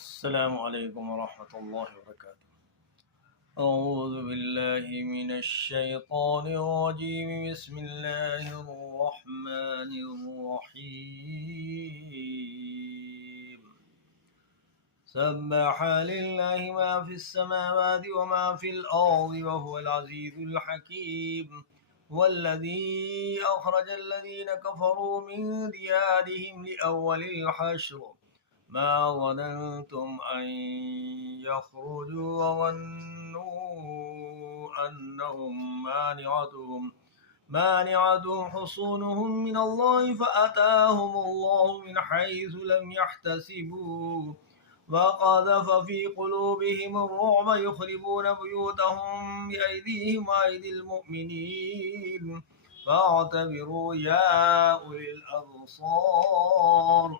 السلام عليكم ورحمة الله وبركاته. أعوذ بالله من الشيطان الرجيم. بسم الله الرحمن الرحيم. سبح لله ما في السماوات وما في الأرض وهو العزيز الحكيم. والذي أخرج الذين كفروا من ديارهم لأول الحشر ما ظننتم أن يخرجوا وظنوا أنهم مانعتهم حصونهم من الله فأتاهم الله من حيث لم يحتسبوا وقذف في قلوبهم الرعب يخربون بيوتهم بأيديهم وأيدي المؤمنين فاعتبروا يا أولي الأبصار.